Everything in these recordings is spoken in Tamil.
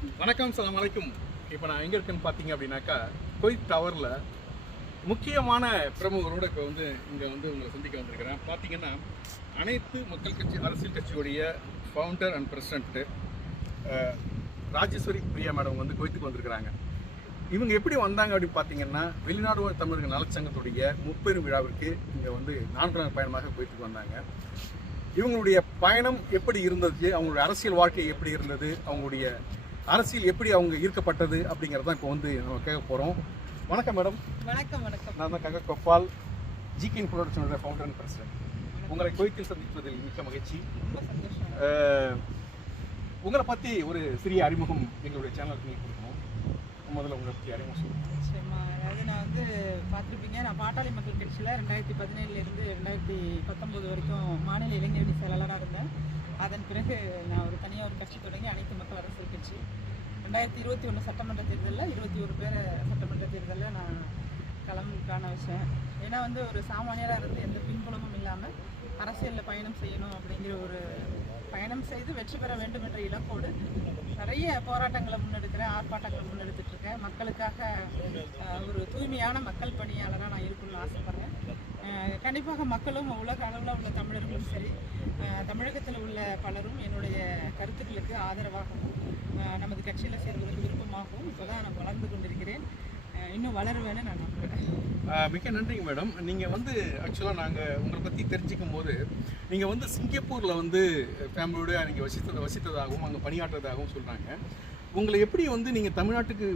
வணக்கம் சலாம் வலைக்கும் இப்போ நான் எங்கே இருக்கேன்னு பார்த்தீங்க அப்படின்னாக்கா கொய்த் டவரில் முக்கியமான பிரமுகரோட இப்போ வந்து இங்கே வந்து உங்களை சந்திக்க வந்திருக்கிறேன். பார்த்தீங்கன்னா அனைத்து மக்கள் கட்சி அரசியல் கட்சியுடைய founder and president Rajeshwari Priya madam வந்து கொய்த்துக்கு வந்திருக்கிறாங்க. இவங்க எப்படி வந்தாங்க அப்படின்னு பார்த்தீங்கன்னா வெளிநாடு தமிழர்கள் நலச்சங்கத்துடைய முப்பெரும் விழாவிற்கு இங்கே வந்து நான்கு நாள் பயணமாக கொய்த்துக்கு வந்தாங்க. இவங்களுடைய பயணம் எப்படி இருந்தது? அவங்களுடைய அரசியல் வாழ்க்கை எப்படி இருந்தது? அவங்களுடைய அரசியல் எப்படி அவங்க ஈர்க்கப்பட்டது அப்படிங்கிறத இப்போ வந்து நம்ம கேட்க போகிறோம் வணக்கம் மேடம். வணக்கம் வணக்கம். நான் தான் கங்க கோபால் ஜிகின் ப்ரொடக்ஷனோட ஃபவுண்டர் அண்ட் பிரசிடென்ட் உங்களை கோயத்தில் சந்திப்பதில் மிக்க மகிழ்ச்சி. ரொம்ப சந்தோஷம். அஹ், உங்களை பற்றி ஒரு சிறிய அறிமுகம் எங்களுடைய சேனலுக்கு நீங்கள் கொடுக்கணும். முதல்ல உங்களை பற்றி அறிமுகம் சொல்லுங்கள் நிச்சயமா. அதாவது நான் வந்து பார்த்துருப்பீங்க நான் பாட்டாளி மக்கள் கட்சியில் ரெண்டாயிரத்தி பதினேழுலேருந்து ரெண்டாயிரத்தி பத்தொம்போது வரைக்கும் மாநில இளைஞரணி செயலாளராக இருந்தேன். அதன் பிறகு நான் ஒரு தனியாக ஒரு கட்சி தொடங்கி அனைத்து மக்கள் அரசியல் கட்சி. ரெண்டாயிரத்தி இருபத்தி ஒன்று சட்டமன்ற தேர்தலில் இருபத்தி ஒரு பேர் சட்டமன்ற தேர்தலில் நான் களம் காண வச்சேன். ஏன்னா வந்து ஒரு சாமானியராக இருந்து எந்த பின்புலமும் இல்லாமல் அரசியலில் பயணம் செய்யணும் அப்படிங்கிற ஒரு பயணம் செய்து வெற்றி பெற வேண்டும் என்ற இலக்கோடு நிறைய போராட்டங்களை முன்னெடுக்கிறேன் ஆர்ப்பாட்டங்களை முன்னெடுத்துட்டு இருக்கேன். மக்களுக்காக ஒரு தூய்மையான மக்கள் பணியாளராக நான் இருக்கணும்னு ஆசைப்படுறேன். கண்டிப்பாக மக்களும் உலக அளவில் உள்ள தமிழர்களும் சரி தமிழகத்தில் உள்ள பலரும் என்னுடைய கருத்துக்களுக்கு ஆதரவாகவும் நமது கட்சியில் சேர்வதற்கு விருப்பமாகவும் இப்போ தான் நான் வளர்ந்து கொண்டிருக்கிறேன். இன்னும் வளருவேன்னு நான் நம்புகிறேன் மிக நன்றிங்க மேடம். நீங்கள் வந்து ஆக்சுவலாக நாங்கள் உங்களை பற்றி தெரிஞ்சுக்கும் போது நீங்கள் வந்து சிங்கப்பூரில் வந்து ஃபேமிலியோடு நீங்கள் வசித்த வசித்ததாகவும் அங்கே பணியாற்றதாகவும் சொல்கிறாங்க உங்களை எப்படி வந்து நீங்கள் தமிழ்நாட்டுக்கு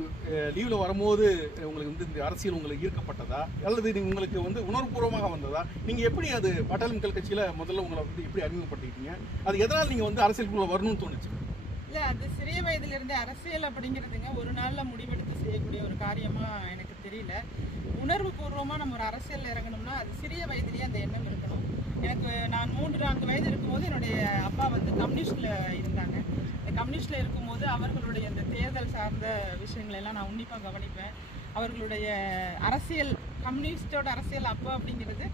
லீவில் வரும்போது உங்களுக்கு வந்து இந்த அரசியல் உங்களுக்கு ஈர்க்கப்பட்டதா? அல்லது நீங்கள் உங்களுக்கு வந்து உணர்வுபூர்வமாக வந்ததா? நீங்கள் எப்படி அது பாட்டாளி மக்கள் கட்சியில் முதல்ல உங்களை வந்து எப்படி அறிமுகப்படுத்திக்கிட்டீங்க? அது எதனால் நீங்கள் வந்து அரசியலுக்குள்ளே வரணும்னு தோணுச்சு? இல்லை அது சிறிய வயதிலிருந்து அரசியல் அப்படிங்கிறதுங்க ஒரு நாளில் முடிவெடுத்து செய்யக்கூடிய ஒரு காரியமாக எனக்கு தெரியல. உணர்வு பூர்வமாக நம்ம ஒரு அரசியல் இறங்கணும்னா அது சிறிய வயதிலேயே அந்த எண்ணம் இருக்கணும். எனக்கு நான் மூன்று நான்கு வயது இருக்கும்போது என்னுடைய அப்பா வந்து கம்யூனிஸ்டில் இருந்தாங்க. கம்யூனிஸ்டில் இருக்கும்போது அவர்களுடைய அந்த தேர்தல் சார்ந்த விஷயங்களை எல்லாம் நான் உன்னிப்பாக கவனிப்பேன். அவர்களுடைய அரசியல் கம்யூனிஸ்டோட அரசியல் அப்போ அப்படிங்கிறது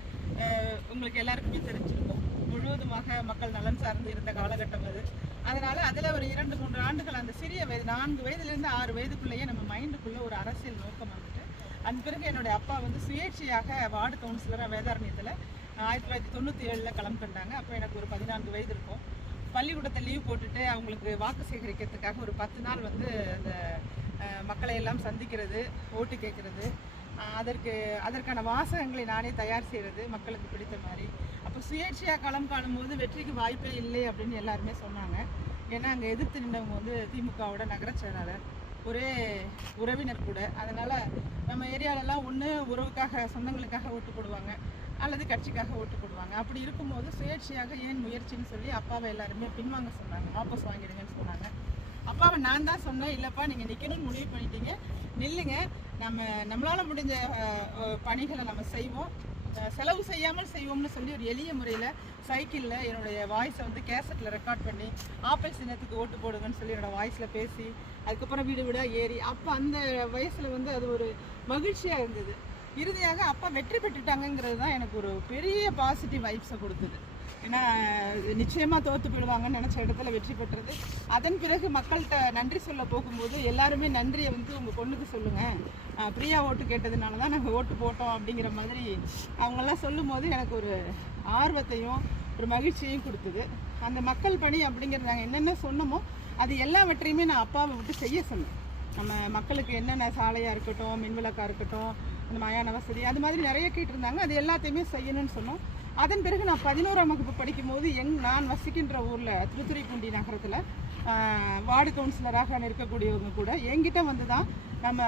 உங்களுக்கு எல்லாருக்குமே தெரிஞ்சிருக்கும். முழுவதுமாக மக்கள் நலன் சார்ந்து இருந்த காலகட்டம் அது. அதனால் அதில் ஒரு இரண்டு மூன்று ஆண்டுகள் அந்த சிறிய வயது நான்கு வயதுலேருந்து ஆறு வயதுக்குள்ளேயே நம்ம மைண்டுக்குள்ளே ஒரு அரசியல் நோக்கம் வந்துட்டு அந்த பிறகு என்னுடைய அப்பா வந்து சுயேட்சையாக வார்டு கவுன்சிலராக வேதாரண்யத்தில் ஆயிரத்தி தொள்ளாயிரத்தி தொண்ணூற்றி ஏழில் களம் கண்டாங்க. அப்போ எனக்கு ஒரு பதினான்கு வயது இருக்கும். பள்ளிக்கூடத்தை லீவ் போட்டுட்டு அவங்களுக்கு வாக்கு சேகரிக்கிறதுக்காக ஒரு பத்து நாள் வந்து அந்த மக்களை எல்லாம் சந்திக்கிறது ஓட்டு கேட்கறது. அதற்கு அதற்கான வாசகங்களை நானே தயார் செய்கிறது மக்களுக்கு பிடித்த மாதிரி. அப்போ சுயேட்சையாக களம் காணும்போது வெற்றிக்கு வாய்ப்பே இல்லை அப்படின்னு எல்லாருமே சொன்னாங்க. ஏன்னா அங்கே எதிர்த்து நின்றவங்க வந்து திமுகவோட நகர செயலாளர். ஒரே உறவினர் கூட. அதனால் நம்ம ஏரியாவிலலாம் ஒன்று உறவுக்காக சொந்தங்களுக்காக ஓட்டு போடுவாங்க. அல்லது கட்சிக்காக ஓட்டு போடுவாங்க. அப்படி இருக்கும்போது சுயேட்சையாக ஏன் முயற்சின்னு சொல்லி அப்பாவை எல்லாருமே பின்வாங்க சொன்னாங்க. வாபஸ் வாங்கிடுங்கன்னு சொன்னாங்க. அப்பாவை நான் தான் சொன்னேன். இல்லைப்பா நீங்கள் நிற்கணும்னு முடிவு பண்ணிட்டீங்க. நில்லுங்க. நம்ம நம்மளால் முடிஞ்ச பணிகளை நம்ம செய்வோம். செலவு செய்யாமல் செய்வோம்னு சொல்லி ஒரு எளிய முறையில் சைக்கிளில் என்னுடைய வாய்ஸை வந்து கேசட்டில் ரெக்கார்ட் பண்ணி ஆப்பிள் சின்னத்துக்கு ஓட்டு போடுங்கன்னு சொல்லி என்னோடய வாய்ஸில் பேசி அதுக்கப்புறம் வீடு வீடாக ஏறி அப்போ அந்த வயசில் வந்து அது ஒரு மகிழ்ச்சியாக இருந்தது. இறுதியாக அப்பா வெற்றி பெற்றுட்டாங்கங்கிறது தான் எனக்கு ஒரு பெரிய பாசிட்டிவ் வைப்ஸை கொடுத்தது. ஏன்னா நிச்சயமாக தோற்று போயிடுவாங்கன்னு நினச்ச இடத்துல வெற்றி பெற்றது. அதன் பிறகு மக்கள்கிட்ட நன்றி சொல்ல போகும்போது எல்லாருமே நன்றியை வந்து உங்கள் பொண்ணுக்கு சொல்லுங்கள் பிரியா ஓட்டு கேட்டதுனால தான் நாங்கள் ஓட்டு போட்டோம் அப்படிங்கிற மாதிரி அவங்கெல்லாம் சொல்லும்போது எனக்கு ஒரு ஆர்வத்தையும் ஒரு மகிழ்ச்சியையும் கொடுத்தது. அந்த மக்கள் பணி அப்படிங்கிறது நாங்கள் என்னென்ன சொன்னோமோ அது எல்லாவற்றையுமே நான் அப்பாவை விட்டு செய்ய சொன்னேன். நம்ம மக்களுக்கு என்னென்ன சாலையாக இருக்கட்டும் மின்விளக்காக இருக்கட்டும் இந்த மயான வசதி அது மாதிரி நிறைய கேட்டிருந்தாங்க. அது எல்லாத்தையுமே செய்யணும்னு சொன்னோம். அதன் பிறகு நான் பதினோராம் வகுப்பு படிக்கும்போது எங் நான் வசிக்கின்ற ஊரில் திருத்துறைப்பூண்டி நகரத்தில் வார்டு கவுன்சிலராக இருக்கக்கூடியவங்க கூட என்கிட்ட வந்து தான் நம்ம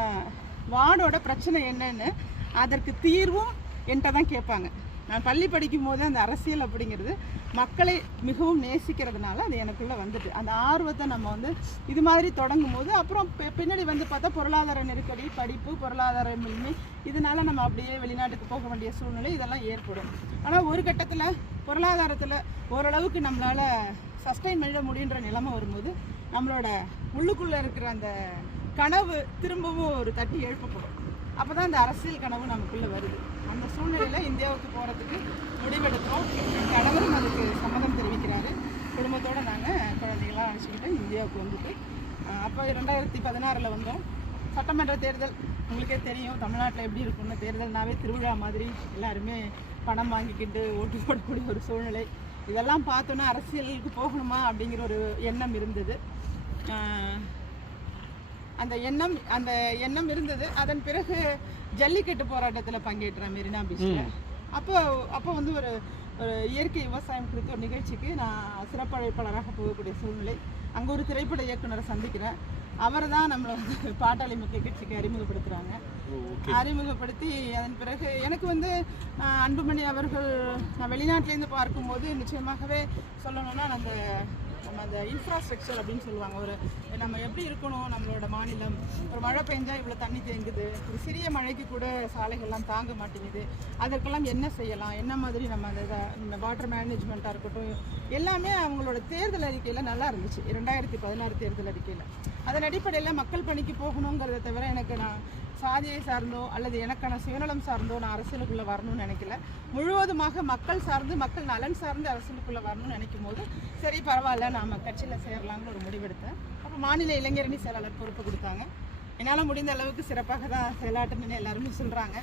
வார்டோட பிரச்சனை என்னன்னு அதற்கு தீர்வும் என்கிட்ட தான் கேட்பாங்க. நான் பள்ளி படிக்கும் போது அந்த அரசியல் அப்படிங்கிறது மக்களை மிகவும் நேசிக்கிறதுனால அது எனக்குள்ளே வந்துட்டு அந்த ஆர்வத்தை நம்ம வந்து இது மாதிரி தொடங்கும் போது அப்புறம் பின்னாடி வந்து பார்த்தா பொருளாதார நெருக்கடி படிப்பு பொருளாதாரமின்மை இதனால் நம்ம அப்படியே வெளிநாட்டுக்கு போக வேண்டிய சூழ்நிலை இதெல்லாம் ஏற்படும். ஆனால் ஒரு கட்டத்தில் பொருளாதாரத்தில் ஓரளவுக்கு நம்மளால் சஸ்டைன் பண்ண முடியுன்ற நிலைமை வரும்போது நம்மளோட உள்ளுக்குள்ளே இருக்கிற அந்த கனவு திரும்பவும் ஒரு தட்டி எழுப்பப்படும். அப்போ தான் அந்த அரசியல் கனவு நமக்குள்ளே வருது. அந்த சூழ்நிலையில் இந்தியாவுக்கு போகிறதுக்கு முடிவெடுத்தோம். கணவரும் அதுக்கு சம்மதம் தெரிவிக்கிறாரு. குடும்பத்தோடு நாங்கள் குழந்தைகளாம் அழைச்சிக்கிட்டு இந்தியாவுக்கு வந்துட்டு அப்போ ரெண்டாயிரத்தி பதினாறில் வந்தோம். சட்டமன்ற தேர்தல் உங்களுக்கே தெரியும் தமிழ்நாட்டில் எப்படி இருக்கும்னு. தேர்தல்னாவே திருவிழா மாதிரி எல்லாருமே பணம் வாங்கிக்கிட்டு ஓட்டு போடக்கூடிய ஒரு சூழ்நிலை. இதெல்லாம் பார்த்தோன்னா அரசியலுக்கு போகணுமா அப்படிங்கிற ஒரு எண்ணம் இருந்தது. அந்த எண்ணம் அந்த எண்ணம் இருந்தது. அதன் பிறகு ஜல்லிக்கட்டு போராட்டத்தில் பங்கேற்றேன் மெரினா பீச்சில் அப்போ அப்போ வந்து ஒரு ஒரு இயற்கை விவசாயம் குறித்த ஒரு நிகழ்ச்சிக்கு நான் சிறப்பு அழைப்பாளராக போகக்கூடிய சூழ்நிலை. அங்கே ஒரு திரைப்பட இயக்குனரை சந்திக்கிறேன். அவர் தான் நம்மளை வந்து பாட்டாளி மக்கள் கட்சிக்கு அறிமுகப்படுத்துகிறாங்க அறிமுகப்படுத்தி அதன் பிறகு எனக்கு வந்து அன்புமணி அவர்கள் நான் வெளிநாட்டிலேருந்து பார்க்கும்போது நிச்சயமாகவே சொல்லணும்னா அந்த நம்ம அந்த இன்ஃப்ராஸ்ட்ரக்சர் அப்படின்னு சொல்லுவாங்க. ஒரு நம்ம எப்படி இருக்கணும்? நம்மளோட மாநிலம். ஒரு மழை பெஞ்சா இவ்வளோ தண்ணி தேங்குது. ஒரு சிறிய மழைக்கு கூட சாலைகள்லாம் தாங்க மாட்டேங்குது. அதற்கெல்லாம் என்ன செய்யலாம்? என்ன மாதிரி நம்ம அந்த வாட்டர் மேனேஜ்மெண்ட்டாக இருக்கட்டும் எல்லாமே அவங்களோட தேர்தல் அறிக்கையில் நல்லா இருந்துச்சு. இரண்டாயிரத்தி பதினாறு தேர்தல் அறிக்கையில். அதன் அடிப்படையில் மக்கள் பணிக்கு போகணுங்கிறத தவிர எனக்கு நான் சாதியை சார்ந்தோ அல்லது எனக்கான சுயநலம் சார்ந்தோ நான் அரசியலுக்குள்ளே வரணும்னு நினைக்கல. முழுவதுமாக மக்கள் சார்ந்து மக்கள் நலன் சார்ந்து அரசியலுக்குள்ளே வரணும்னு நினைக்கும் போது சரி பரவாயில்ல நாம கட்சியில் சேரலாம்னு ஒரு முடிவெடுத்தேன். அப்போ மாநில இளைஞரணி செயலாளர் பொறுப்பு கொடுத்தாங்க. என்னால் முடிந்த அளவுக்கு சிறப்பாக தான் செயலாற்றுன்னு எல்லாருமே சொல்கிறாங்க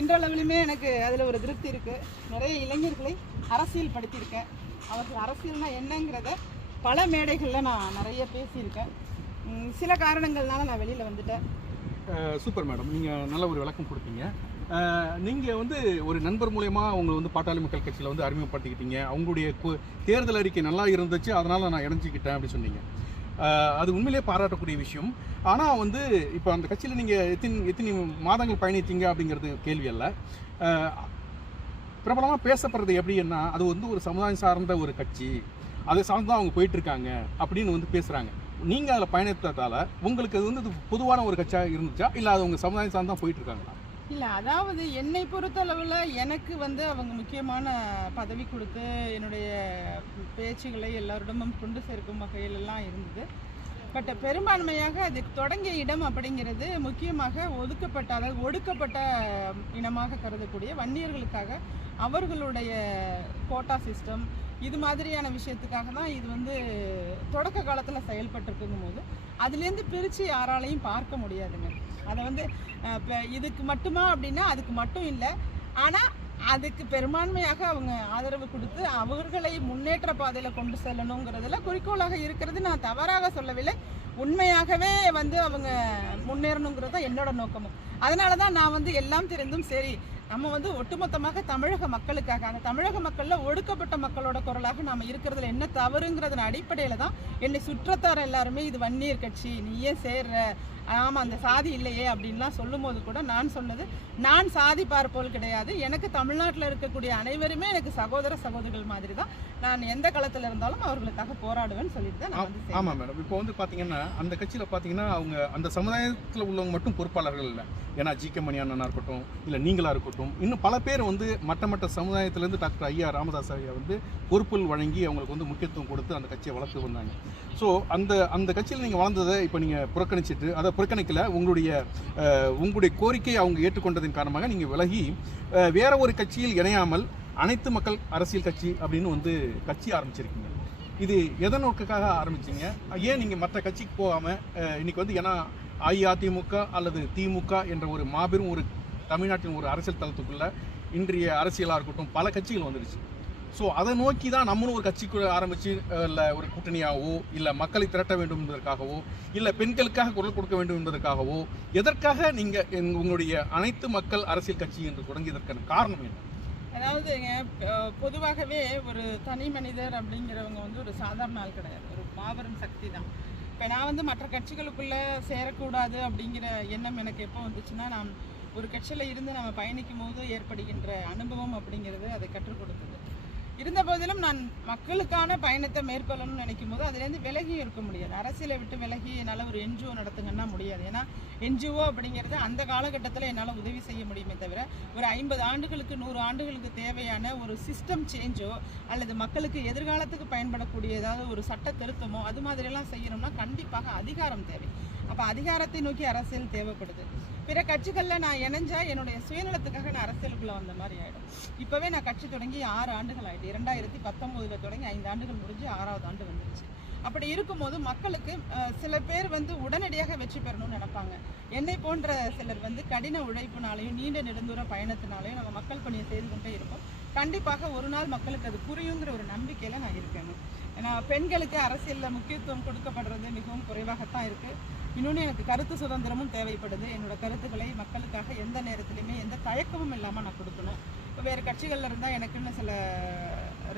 இன்றளவிலுமே எனக்கு அதில் ஒரு திருப்தி இருக்குது நிறைய இளைஞர்களை அரசியல் படுத்தியிருக்கேன். அவர்கள் அரசியல்னா என்னங்கிறத பல மேடைகளில் நான் நிறைய பேசியிருக்கேன். சில காரணங்கள்னால நான் வெளியில் வந்துட்டேன். Super madam. நீங்கள் நல்ல ஒரு விளக்கம் கொடுத்தீங்க. நீங்கள் வந்து ஒரு நண்பர் மூலயமா உங்களை வந்து பாட்டாளி மக்கள் கட்சியில் வந்து அறிமுகப்படுத்திக்கிட்டீங்க. அவங்களுடைய தேர்தல் அறிக்கை நல்லா இருந்துச்சு அதனால் நான் இணைஞ்சிக்கிட்டேன் அப்படி சொன்னீங்க. அது உண்மையிலே பாராட்டக்கூடிய விஷயம். ஆனால் வந்து இப்போ அந்த கட்சியில் நீங்கள் எத்தனை எத்தனை மாதங்கள் பயணித்தீங்க அப்படிங்கிறது கேள்வி அல்ல. பிரபலமாக பேசப்படுறது எப்படின்னா அது வந்து ஒரு சமுதாயம் சார்ந்த ஒரு கட்சி. அதை சார்ந்து தான் அவங்க போயிட்டுருக்காங்க அப்படின்னு வந்து பேசுகிறாங்க நீங்கள் அதில் பயணித்ததால உங்களுக்கு அது வந்து பொதுவான ஒரு கட்சியாக இருந்துச்சா? இல்லை அது உங்கள் சமுதாயம் சார்ந்து தான் போயிட்டு இருக்காங்களா இல்லை அதாவது என்னை பொறுத்தளவில் எனக்கு வந்து அவங்க முக்கியமான பதவி கொடுத்து என்னுடைய பேச்சுகளை எல்லாரிடமும் கொண்டு சேர்க்கும் வகையிலெல்லாம் இருந்தது. பட் பெரும்பான்மையாக அது தொடங்கிய இடம் அப்படிங்கிறது முக்கியமாக ஒதுக்கப்பட்ட அதாவது ஒடுக்கப்பட்ட இனமாக கருதக்கூடிய வன்னியர்களுக்காக அவர்களுடைய கோட்டா சிஸ்டம் இது மாதிரியான விஷயத்துக்காக தான் இது வந்து தொடக்க காலத்தில் செயல்பட்டுருக்குங்கும் போது அதுலேருந்து பிரித்து யாராலையும் பார்க்க முடியாதுங்க. அதை வந்து இப்போ இதுக்கு மட்டுமா அப்படின்னா அதுக்கு மட்டும் இல்லை. ஆனால் அதுக்கு பெரும்பான்மையாக அவங்க ஆதரவு கொடுத்து அவர்களை முன்னேற்ற பாதையில் கொண்டு செல்லணுங்கிறதுல குறிக்கோளாக இருக்கிறது நான் தவறாக சொல்லவில்லை. உண்மையாகவே வந்து அவங்க முன்னேறணுங்கிறது தான் என்னோட நோக்கமும். அதனால தான் நான் வந்து எல்லாம் தெரிந்தும் சரி நம்ம வந்து ஒட்டுமொத்தமாக தமிழக மக்களுக்காக அந்த தமிழக மக்களில் ஒடுக்கப்பட்ட மக்களோட குரலாக நாம் இருக்கிறதுல என்ன தவறுங்கிறதன் அடிப்படையில் தான் என்னை சுற்றத்தார் எல்லாருமே இது வன்னியர் கட்சி நீ ஏன் சேர்ற? ஆமாம் அந்த சாதி இல்லையே அப்படின்லாம் சொல்லும்போது கூட நான் சொன்னது நான் சாதி பார்ப்போல் கிடையாது. எனக்கு தமிழ்நாட்டில் இருக்கக்கூடிய அனைவருமே எனக்கு சகோதர சகோதரிகள் மாதிரி தான் நான் எந்த களத்தில் இருந்தாலும் அவர்களுக்காக போராடுவேன்னு சொல்லிட்டு தான் நான் வந்து சேர்ந்தேன். ஆமாம் மேடம். இப்போ வந்து பார்த்தீங்கன்னா அந்த கட்சியில் பார்த்தீங்கன்னா அவங்க அந்த சமுதாயத்தில் உள்ளவங்க மட்டும் பொறுப்பாளர்கள் இல்லை. ஏன்னா ஜி கே மணி அண்ணனா இருக்கட்டும் இல்லை நீங்களா இருக்கட்டும் இன்னும் பல பேர் வந்து மற்ற மற்ற சமுதாயத்திலேருந்து டாக்டர் ஐயா ராமதாஸ் ஐயா வந்து பொறுப்புகள் வழங்கி அவங்களுக்கு வந்து முக்கியத்துவம் கொடுத்து அந்த கட்சியை வளர்த்து வந்தாங்க. ஸோ அந்த அந்த கட்சியில் நீங்கள் வளர்ந்ததை இப்போ நீங்கள் புறக்கணிச்சிட்டு அதை புறக்கணிக்கல உங்களுடைய உங்களுடைய கோரிக்கையை அவங்க ஏற்றுக்கொண்டதன் காரணமாக நீங்கள் விலகி வேற ஒரு கட்சியில் இணையாமல் அனைத்து மக்கள் அரசியல் கட்சி அப்படின்னு வந்து கட்சி ஆரம்பிச்சிருக்கீங்க. இது எதை நோக்குக்காக ஆரம்பிச்சிங்க? ஏன் நீங்கள் மற்ற கட்சிக்கு போகாமல் இன்றைக்கி வந்து ஏன்னா அஇஅதிமுக அல்லது திமுக என்ற ஒரு மாபெரும் ஒரு தமிழ்நாட்டின் ஒரு அரசியல் தளத்துக்குள்ளே இன்றைய அரசியலாக இருக்கட்டும் பல கட்சிகள் வந்துடுச்சு ஸோ அதை நோக்கி தான் நம்மளும் ஒரு கட்சிக்குள்ள ஆரம்பித்து இல்லை ஒரு கூட்டணியாகவோ இல்லை மக்களை திரட்ட வேண்டும் என்பதற்காகவோ இல்லை பெண்களுக்காக குரல் கொடுக்க வேண்டும் என்பதற்காகவோ எதற்காக நீங்கள் உங்களுடைய அனைத்து மக்கள் அரசியல் கட்சி என்று தொடங்கியதற்கான காரணம் என்ன? அதாவதுங்க பொதுவாகவே ஒரு தனி மனிதர் அப்படிங்கிறவங்க வந்து ஒரு சாதாரண ஆள் கிடையாது. ஒரு மாபெரும் சக்தி தான். இப்போ நான் வந்து மற்ற கட்சிகளுக்குள்ளே சேரக்கூடாது அப்படிங்கிற எண்ணம் எனக்கு எப்போ வந்துச்சுன்னா நான் ஒரு கட்சியில் இருந்து நம்ம பயணிக்கும் போது ஏற்படுகின்ற அனுபவம் அப்படிங்கிறது அதை கற்றுக் கொடுத்தது. இருந்த போதிலும் நான் மக்களுக்கான பயணத்தை மேற்கொள்ளணும்னு நினைக்கும் போது அதுலேருந்து விலகி இருக்க முடியாது. அரசியலை விட்டு விலகி என்னால் ஒரு என்ஜிஓ நடத்துங்கன்னா முடியாது. ஏன்னா என்ஜிஓ அப்படிங்கிறது அந்த காலகட்டத்தில் என்னால் உதவி செய்ய முடியுமே தவிர ஒரு ஐம்பது ஆண்டுகளுக்கு நூறு ஆண்டுகளுக்கு தேவையான ஒரு சிஸ்டம் சேஞ்சோ அல்லது மக்களுக்கு எதிர்காலத்துக்கு பயன்படக்கூடிய ஏதாவது ஒரு சட்ட திருத்தமோ அது மாதிரிலாம் செய்யணும்னா கண்டிப்பாக அதிகாரம் தேவை. அப்போ அதிகாரத்தை நோக்கி அரசியல் தேவைப்படுது. பிற கட்சிகளில் நான் இணைஞ்சா என்னுடைய சுயநலத்துக்காக நான் அரசியலுக்குள்ளே வந்த மாதிரி ஆகிடும் இப்போவே நான் கட்சி தொடங்கி ஆறு ஆண்டுகள் ஆகிட்டு இரண்டாயிரத்தி பத்தொம்போதில் தொடங்கி ஐந்து ஆண்டுகள் முடிஞ்சு ஆறாவது ஆண்டு வந்துருச்சு. அப்படி இருக்கும்போது மக்களுக்கு சில பேர் வந்து உடனடியாக வெற்றி பெறணும்னு நினைப்பாங்க. என்னை போன்ற சிலர் வந்து கடின உழைப்புனாலையும் நீண்ட நெடுந்தூர பயணத்தினாலையும் நம்ம மக்கள் பணியை செய்து கொண்டே இருப்போம். கண்டிப்பாக ஒரு நாள் மக்களுக்கு அது புரியுங்கிற ஒரு நம்பிக்கையில் நான் இருக்கேங்க. ஏன்னா பெண்களுக்கு அரசியலில் முக்கியத்துவம் கொடுக்கப்படுறது மிகவும் குறைவாகத்தான் இருக்குது இன்னொன்று எனக்கு கருத்து சுதந்திரமும் தேவைப்படுது. என்னோட கருத்துக்களை மக்களுக்காக எந்த நேரத்திலையுமே எந்த தயக்கமும் இல்லாமல் நான் கொடுக்கணும். இப்போ வேறு கட்சிகளில் இருந்தால் எனக்குன்னு சில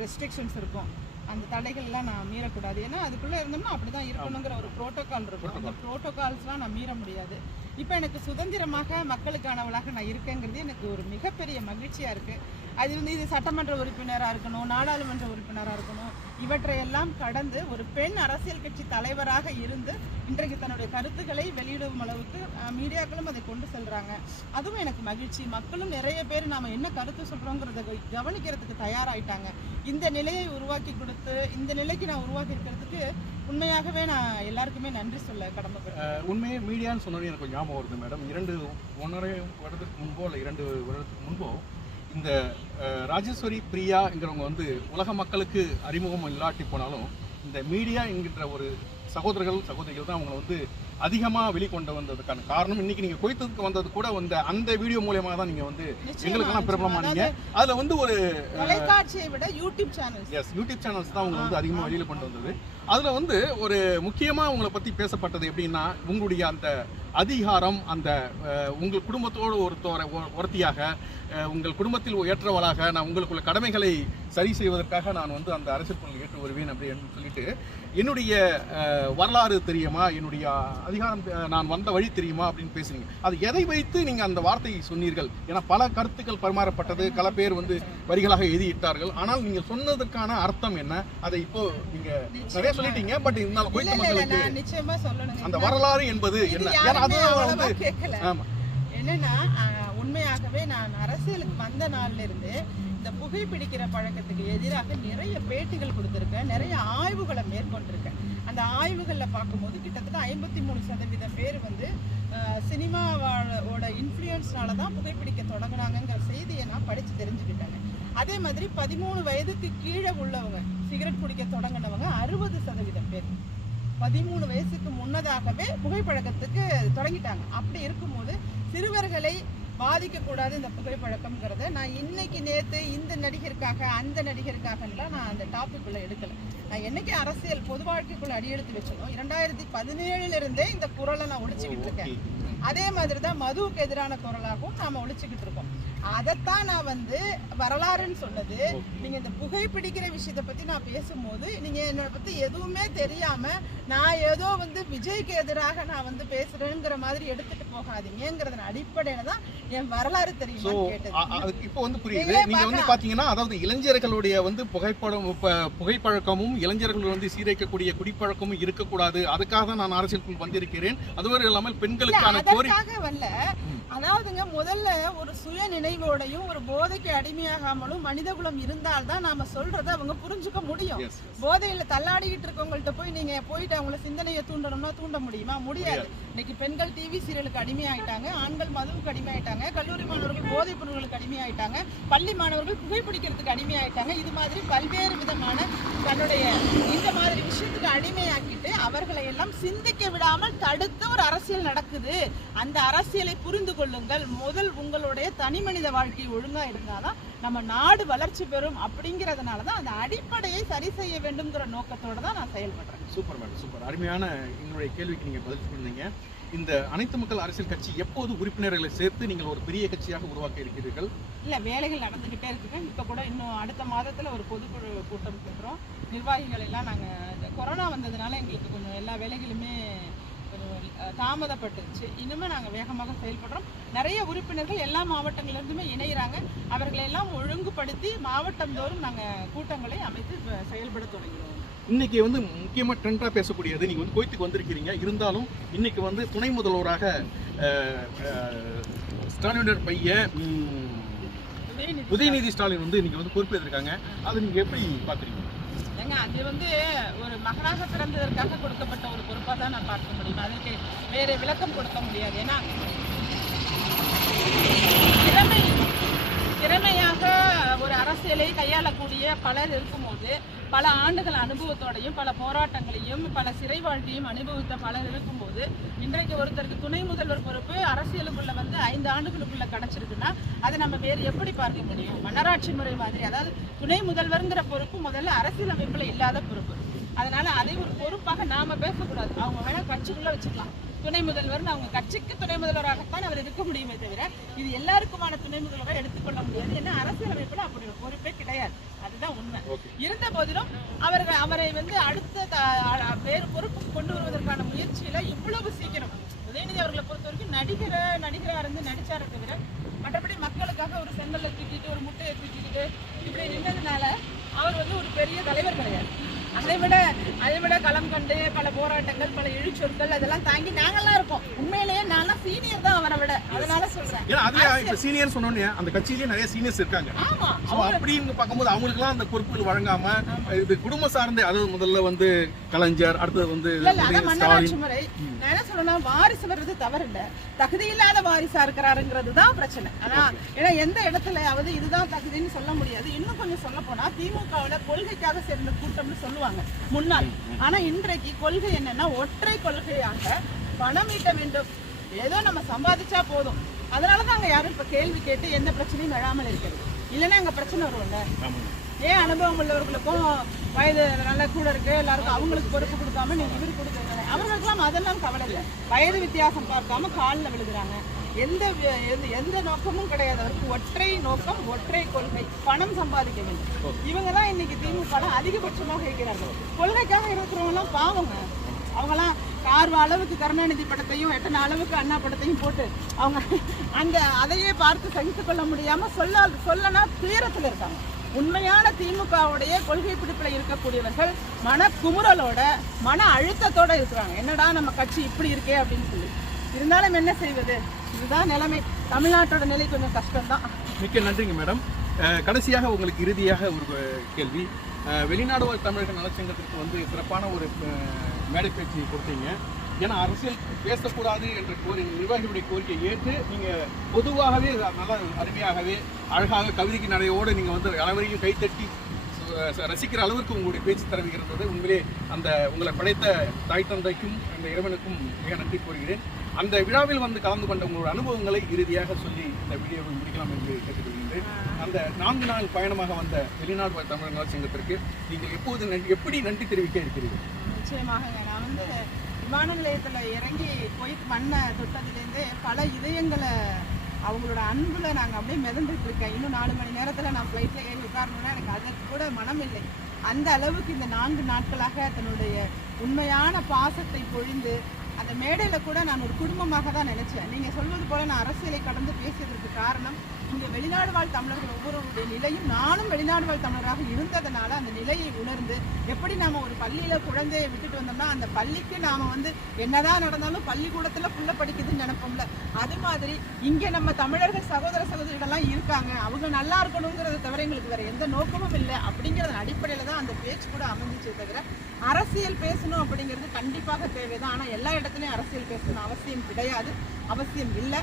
ரெஸ்ட்ரிக்ஷன்ஸ் இருக்கும். அந்த தடைகள்லாம் நான் மீறக்கூடாது. ஏன்னா அதுக்குள்ளே இருந்தோம்னா அப்படி தான் இருக்கணுங்கிற ஒரு ப்ரோட்டோகால் இருக்கும். அந்த ப்ரோட்டோகால்ஸ்லாம் நான் மீற முடியாது. இப்போ எனக்கு சுதந்திரமாக மக்களுக்கானவளாக நான் இருக்கேங்கிறது எனக்கு ஒரு மிகப்பெரிய மகிழ்ச்சியாக இருக்குது அது வந்து இது சட்டமன்ற உறுப்பினராக இருக்கணும் நாடாளுமன்ற உறுப்பினராக இருக்கணும் இவற்றையெல்லாம் கடந்து ஒரு பெண் அரசியல் கட்சி தலைவராக இருந்து இன்றைக்கு தன்னுடைய கருத்துக்களை வெளியிடும் அளவுக்கு மீடியாக்களும் அதை கொண்டு செல்றாங்க. அதுவும் எனக்கு மகிழ்ச்சி. மக்களும் நிறைய பேர் நாம என்ன கருத்து சொல்றோங்கிறத கவனிக்கிறதுக்கு தயாராயிட்டாங்க. இந்த நிலையை உருவாக்கி கொடுத்து இந்த நிலைக்கு நான் உருவாக்கி இருக்கிறதுக்கு உண்மையாகவே நான் எல்லாருக்குமே நன்றி சொல்ல கடமைப்படுறேன். உண்மையே மீடியான்னு சொன்னது எனக்கு ஞாபகம் வருது மேடம். இரண்டு ஒன்றரை வருடத்துக்கு முன்போ இல்லை இரண்டு வருடத்துக்கு முன்போ இந்த அஹ், ராஜேஸ்வரி பிரியாங்கிறவங்க வந்து உலக மக்களுக்கு அறிமுகம் இல்லாட்டி போனாலும் இந்த மீடியா என்கின்ற ஒரு சகோதரர்கள் சகோதரிகள் தான் அவங்களை வந்து அதிகமாக வெளிக்கொண்டு வந்ததுக்கான காரணம். இன்னைக்கு நீங்கள் கொய்த்ததுக்கு வந்தது கூட வந்து அந்த வீடியோ மூலியமாக தான் நீங்கள் வந்து எங்களுக்கெல்லாம். பிரபலமானீங்க. அதில் வந்து ஒரு தொலைக்காட்சியை விட YouTube channels yes YouTube channels தான் அவங்க வந்து அதிகமாக வெளியில் கொண்டு வந்தது. அதில் வந்து ஒரு முக்கியமாக உங்களை பற்றி பேசப்பட்டது எப்படின்னா உங்களுடைய அந்த அதிகாரம் அந்த உங்கள் குடும்பத்தோடு ஒருத்தவரை ஒ- ஒருத்தியாக உங்கள் குடும்பத்தில் ஏற்றவளாக நான் உங்களுக்குள்ள கடமைகளை சரி செய்வதற்காக நான் வந்து அந்த அரசியல் பணியில் ஏற்று வருவேன் அப்படின்னு சொல்லிட்டு என்னுடைய வரலாறு தெரியுமா? என்னுடைய அதிகாரம் நான் வந்த வழி தெரியுமா? அப்படின்னு பேசுறீங்க. அது எதை வைத்து நீங்கள் அந்த வார்த்தையை சொன்னீர்கள்? ஏன்னா பல கருத்துக்கள் பரிமாறப்பட்டது பல பேர் வந்து வரிகளாக எழுதியிட்டார்கள். ஆனால் நீங்கள் சொன்னதற்கான அர்த்தம் என்ன? அதை இப்போ நீங்க நிறைய சொல்லிட்டீங்க பட் இருந்தாலும் இல்ல மக்களுக்கு அந்த வரலாறு என்பது என்ன? ஏன்னா அது வந்து கேட்கல ஆமா. என்னன்னா உண்மையாகவே நான் அரசியலுக்கு வந்த நாள்ல இருந்து இந்த புகைப்பிடிக்கிற பழக்கத்துக்கு எதிராக நிறைய பேட்டிகள் கொடுத்துருக்கேன். நிறைய ஆய்வுகளை மேற்கொண்டிருக்கேன். அந்த ஆய்வுகளில் பார்க்கும்போது கிட்டத்தட்ட ஐம்பத்தி மூணு சதவீதம் பேர் வந்து சினிமாவோட இன்ஃப்ளூயன்ஸ்னால தான் புகைப்பிடிக்க தொடங்குனாங்கங்கிற செய்தியை நான் படித்து தெரிஞ்சுக்கிட்டேங்க. அதே மாதிரி பதிமூணு வயதுக்கு கீழே உள்ளவங்க சிகரெட் குடிக்க தொடங்கினவங்க அறுபது சதவீதம் பேர். பதிமூணு வயசுக்கு முன்னதாகவே புகைப்பழக்கத்துக்கு தொடங்கிட்டாங்க. அப்படி இருக்கும்போது சிறுவர்களை பாதிக்கக்கூடாது இந்த புகைப்பழக்கம்ங்கிறத நான் இன்னைக்கு நேத்து இந்த நடிகருக்காக அந்த நடிகருக்காகலாம் நான் அந்த டாபிக் உள்ள எடுக்கல. நான் என்னைக்கு அரசியல் பொது வாழ்க்கைக்குள்ள அடியெடுத்து வச்சனோ இரண்டாயிரத்தி பதினேழுல இருந்தே இந்த குரலை நான் ஒழிச்சுக்கிட்டு இருக்கேன். அதே மாதிரி தான் மதுவுக்கு எதிரான குரலாகவும் நாம ஒழிச்சுக்கிட்டு இருக்கோம். அதைத்தான் நான் வந்து வரலாறுன்னு சொன்னது. நீங்க இந்த புகைப்பிடிக்கிற விஷயத்தை பத்தி நான் பேசும்போது நீங்க என்னோட பத்தி எதுவுமே தெரியாம நான் ஏதோ வந்து விஜய்க்கு எதிராக நான் வந்து பேசுறேங்கிற மாதிரி எடுத்துட்டு போகாதீங்கிறத அடிப்படையில தான் என் வரலாறு தெரியுமா இப்போ வந்து புரியுது. நீங்க வந்து. பாத்தீங்கன்னா அதாவது இளைஞர்களுடைய வந்து புகைப்படம் புகைப்பழக்கமும் இளைஞர்கள் வந்து சீரைக்கக்கூடிய குடிப்பழக்கமும் இருக்கக்கூடாது. அதுக்காக தான் நான் அரசியலுக்குள் வந்திருக்கிறேன். அதுவரை இல்லாமல் பெண்களுக்கான கோரி அதற்காக வரல அதாவதுங்க முதல்ல ஒரு சுய நினைவோடையும் ஒரு போதைக்கு அடிமையாகாமலும் மனிதகுலம் இருந்தால்தான் நாம சொல்றதை அவங்க புரிஞ்சுக்க முடியும். போதையில தள்ளாடிக்கிட்டு இருக்கவங்கள்ட்ட போய் நீங்க போயிட்டு அவங்கள சிந்தனையை தூண்டணும்னா தூண்ட முடியுமா? முடியாது. இன்னைக்கு பெண்கள் டிவி சீரியலுக்கு அடிமையாயிட்டாங்க ஆண்கள் மதுவுக்கு அடிமையாயிட்டாங்க கல்லூரி மாணவர்கள் போதைப் பொருட்களுக்கு அடிமையாயிட்டாங்க பள்ளி மாணவர்கள் புகைப்பிடிக்கிறதுக்கு அடிமையாயிட்டாங்க. இது மாதிரி பல்வேறு விதமான தன்னுடைய அடிமையாக்கிட்டு அவர்களை எல்லாம் சிந்திக்க விடாமல் தடுத்து ஒரு அரசியல் நடக்குது. அந்த அரசியலை புரிந்து கொள்ளுங்கள். முதல் உங்களுடைய தனி மனித வாழ்க்கை ஒழுங்கா இருந்தாதான் நம்ம நாடு வளர்ச்சி பெறும் அப்படிங்கிறதுனாலதான் அந்த அடிப்படையை சரி செய்ய வேண்டும்ங்கிற நோக்கத்தோட தான் நான் செயல்படுறேன். Super madam super. அருமையான என்னுடைய கேள்விக்கு நீங்க பதில் சொன்னீங்க இந்த அனைத்து மக்கள் அரசியல் கட்சி எப்போது உறுப்பினர்களை சேர்த்து நீங்கள் ஒரு பெரிய கட்சியாக உருவாக்க இருக்கிறீர்கள்? இல்ல வேலைகள் நடந்துகிட்டே இருக்குங்க. இப்ப கூட இன்னும் அடுத்த மாதத்துல ஒரு பொதுக்குழு கூட்டம் கூட்டுறோம் நிர்வாகிகள் எல்லாம் நாங்க இந்த கொரோனா வந்ததுனால எங்களுக்கு கொஞ்சம் எல்லா வேலைகளுமே கொஞ்சம் இன்னுமே தாமதப்பட்டுருச்சு. நாங்க வேகமாக செயல்படுறோம். நிறைய உறுப்பினர்கள் எல்லா மாவட்டங்கள்ல இருந்துமே இணைகிறாங்க அவர்களை எல்லாம் ஒழுங்குபடுத்தி மாவட்டம் தோறும் நாங்க கூட்டங்களை அமைத்து செயல்பட தொடங்கிடுவோம் இன்னைக்கு வந்து முக்கியமாக ட்ரெண்டாக பேசக்கூடியது. நீங்கள் வந்து கோயத்துக்கு வந்திருக்கிறீங்க. இருந்தாலும் இன்னைக்கு வந்து துணை முதல்வராக ஸ்டாலினர் அஹ், ஸ்டாலினுடைய பையன் உதயநிதி ஸ்டாலின் வந்து இன்னைக்கு வந்து பொறுப்பேற்றிருக்காங்க. அதை நீங்கள் எப்படி பார்க்குறீங்க? ஏங்க அது வந்து ஒரு மகனாக பிறந்ததற்காக கொடுக்கப்பட்ட ஒரு பொறுப்பாக தான் நான் பார்க்க முடியும். அதுக்கு வேறு விளக்கம் கொடுக்க முடியாது. ஏன்னா திறமை கையாளக்கூடிய பலர் இருக்கும்போது பல ஆண்டுகள் அனுபவத்தோடையும் பல போராட்டங்களையும் பல சிறை வாழ்க்கையும் அனுபவித்த பலர் இருக்கும்போது இன்றைக்கு ஒருத்தருக்கு துணை முதல்வர் பொறுப்பு அரசியலுக்குள்ள வந்து ஐந்து ஆண்டுகளுக்குள்ள கிடைச்சிருக்குன்னா அதை நம்ம வேறு எப்படி பார்க்க முடியும்? மன்னராட்சி முறை மாதிரி அதாவது துணை முதல்வருங்கிற பொறுப்பு முதல்ல அரசியலமைப்புல இல்லாத பொறுப்பு. அதனால அதை ஒரு பொறுப்பாக நாம பேசக்கூடாது. அவங்க வேணா கட்சிக்குள்ள வச்சுக்கலாம். துணை முதல்வர்னு அவங்க கட்சிக்கு துணை முதல்வராகத்தான் அவர் இருக்க முடியுமே தவிர இது எல்லாருக்குமான துணை முதல்வரை எடுத்துக்கொள்ள முடியாது. ஏன்னா அரசியலமைப்புல அப்படி ஒரு பொறுப்பே கிடையாது. அதுதான் உண்மை. இருந்த போதிலும் அவர்கள் அவரை வந்து அடுத்த வேறு பொறுப்புக்கு கொண்டு வருவதற்கான முயற்சியில இவ்வளவு சீக்கிரம் உதயநிதி அவர்களை பொறுத்த வரைக்கும் நடிகர நடிகரா இருந்து நடிச்சாரே தவிர மற்றபடி மக்களுக்காக ஒரு செங்கல்ல தூக்கிட்டு ஒரு முட்டையை தூக்கிட்டு இப்படி நின்றதுனால அவர் வந்து ஒரு பெரிய தலைவர் கிடையாது. அதை விட அதை விட களம் கண்டு பல போராட்டங்கள் பல இழிச்சொற்கள் அதெல்லாம் தாங்கி நாங்கெல்லாம் இருக்கோம். உண்மையிலேயே நான்லாம் சீனியர் தான் அவரை விட. அதனால சொல்றேன். ஏன்னா அதுல இப்ப சீனியர் சொன்னோன்னே அந்த கட்சியிலேயே நிறைய சீனியர்ஸ் இருக்காங்க. ஆமா அப்படின்னு பார்க்கும்போது அவங்களுக்குலாம் அந்த பொறுப்புகள் வழங்காம இது குடும்ப சார்ந்த அதாவது முதல்ல வந்து கலைஞர் அடுத்தது வந்து மன்னராட்சி முறை. நான் என்ன சொல்லணும்னா வாரிசு வர்றது தவறு இல்ல தகுதி இல்லாத வாரிசா இருக்கிறாருங்கிறது தான் பிரச்சனை. அதான் ஏன்னா எந்த இடத்துலயாவது இதுதான் தகுதின்னு சொல்ல முடியாது. இன்னும் கொஞ்சம் சொல்ல போனா திமுகவுல கொள்கைக்காக சேர்ந்த கூட்டம்னு சொல்லுவாங்க முன்னாள். ஆனா இன்றைக்கு கொள்கை என்னன்னா ஒற்றை கொள்கையாக பணம் ஈட்ட வேண்டும். ஏதோ நம்ம சம்பாதிச்சா போதும். அதனாலதான் அங்க யாரும் இப்ப கேள்வி கேட்டு எந்த பிரச்சனையும் எழாமல் இருக்கிறது. இல்லைன்னா அங்க பிரச்சனை வரும்ல. ஏன் அனுபவம் உள்ளவர்களுக்கும் வயது நல்ல கூட இருக்கு எல்லாருக்கும் அவங்களுக்கு பொறுப்பு கொடுக்காம நீங்க இவரு கொடுக்குறீங்க அவர்களுக்கெல்லாம் அதெல்லாம் கவலை இல்லை. வயது வித்தியாசம் பார்க்காம காலில் விழுகிறாங்க. எந்த எந்த- நோக்கமும் கிடையாது. அவருக்கு ஒற்றை நோக்கம் ஒற்றை கொள்கை. பணம் சம்பாதிக்க வேண்டும் இவங்க தான் இன்னைக்கு திமுக அதிகபட்சமாக இருக்கிறார்கள். கொள்கைக்காக இருக்கிறவங்க எல்லாம் பாவங்க. அவங்கலாம் கார் அளவுக்கு கருணாநிதி படத்தையும் எத்தனை அளவுக்கு அண்ணா படத்தையும் போட்டு அவங்க அந்த அதையே பார்த்து சகித்துக் கொள்ள முடியாம சொல்ல சொல்லனா துயரத்துல இருக்காங்க. உண்மையான திமுகவுடைய கொள்கை பிடிப்புல இருக்கக்கூடியவர்கள் மன குமுறலோட மன அழுத்தத்தோட இருக்கிறாங்க. என்னடா நம்ம கட்சி இப்படி இருக்கே அப்படின்னு சொல்லி. இருந்தாலும் என்ன செய்வது? இதுதான் நிலைமை. தமிழ்நாட்டோட நிலை கொஞ்சம் கஷ்டம்தான். மிக்க நன்றிங்க மேடம். கடைசியாக உங்களுக்கு இறுதியாக ஒரு கேள்வி. வெளிநாடு வாழ் தமிழக நலச்சங்கத்திற்கு வந்து சிறப்பான ஒரு மேடை பேச்சு கொடுத்தீங்க. ஏன்னா அரசியல் பேசக்கூடாது என்ற கோரி நிர்வாகிகளுடைய கோரிக்கையை ஏற்று நீங்கள் பொதுவாகவே நல்லா அருமையாகவே அழகாக கவிதைக்கு நடையோடு நீங்கள் வந்து அனைவரையும் கைத்தட்டி சு- ரசிக்கிற அளவுக்கு உங்களுடைய பேச்சு திறமை உண்மையிலே அந்த உங்களை படைத்த தாய் தந்தைக்கும் அந்த இறைவனுக்கும் மிக நன்றி கூறுகிறேன். அந்த விழாவில் வந்து கலந்து கொண்ட உங்களோட அனுபவங்களை இறுதியாக சொல்லி இந்த வீடியோவை முடிக்கலாம் என்று கேட்டுக்கொள்கின்றேன். அந்த நான்கு நாள் பயணமாக வந்த வெளிநாடு வாழ் சங்கத்திற்கு நீங்கள் எப்போது நன்றி எப்படி நன்றி தெரிவிக்க இருக்கிறீர்கள்? நிச்சயமாக நான் வந்து விமான நிலையத்தில் இறங்கி போய் மண்ணை தொட்டதுலேருந்து பல இதயங்களை அவங்களோட அன்பில் நாங்கள் அப்படியே மிதந்துட்டு இருக்கேன் இன்னும் நாலு மணி நேரத்தில் நான் ஃப்ளைட்டில் ஏறி உட்காரணும்னா எனக்கு அதற்கு கூட மனம் இல்லை. அந்த அளவுக்கு இந்த நான்கு நாட்களாக தன்னுடைய உண்மையான பாசத்தை பொழிந்து அந்த மேடையில் கூட நான் ஒரு குடும்பமாக தான் நினைச்சேன். நீங்க சொல்வது போல நான் அரசியலை கடந்து பேசியதற்கு காரணம் இங்கே வெளிநாடு வாழ் தமிழர்கள் ஒவ்வொருவருடைய நிலையும் நானும் வெளிநாடு வாழ் தமிழராக இருந்ததுனால அந்த நிலையை உணர்ந்து எப்படி நாம் ஒரு பள்ளியில் குழந்தையை விட்டுட்டு வந்தோம்னா அந்த பள்ளிக்கு நாம் வந்து என்னதான் நடந்தாலும் பள்ளிக்கூடத்தில் புள்ள படிக்குதுன்னு நினைப்போம்ல. அது மாதிரி இங்கே நம்ம தமிழர்கள் சகோதர சகோதரிகள்லாம் இருக்காங்க. அவங்க நல்லா இருக்கணுங்கிறத தவிர எங்களுக்கு வேறு எந்த நோக்கமும் இல்லை அப்படிங்கிறத அடிப்படையில் தான் அந்த பேச்சு கூட அமைஞ்சிச்சு தவிர அரசியல் பேசணும் அப்படிங்கிறது கண்டிப்பாக தேவைதான். ஆனால் எல்லா இடத்துலையும் அரசியல் பேசணும் அவசியம் கிடையாது. அவசியம் இல்லை.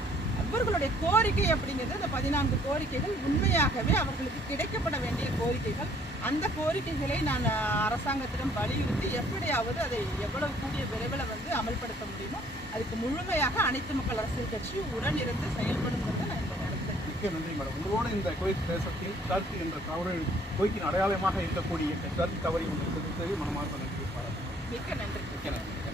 அவர்களுடைய கோரிக்கை அப்படிங்கிறது அந்த பதினான்கு கோரிக்கைகள் உண்மையாகவே அவர்களுக்கு கிடைக்கப்பட வேண்டிய கோரிக்கைகள். அந்த கோரிக்கைகளை நான் அரசாங்கத்திடம் வலியுறுத்தி எப்படியாவது அதை எவ்வளவு கூடிய விரைவில் வந்து அமல்படுத்த முடியுமோ அதுக்கு முழுமையாக அனைத்து மக்கள் அரசியல் கட்சி உடன் இருந்து செயல்படுங்கிறத நான் இந்த நேரத்தில் மிக்க நன்றி மேடம். உங்களோட இந்த கோயில் தேசத்தில் கருத்து என்ற தவறு கோய்க்கின் அடையாளமாக இருக்கக்கூடிய கருத்து தவறி உங்களுக்கு மனமார்ந்த நன்றி. மிக்க நன்றி. மிக்க நன்றி.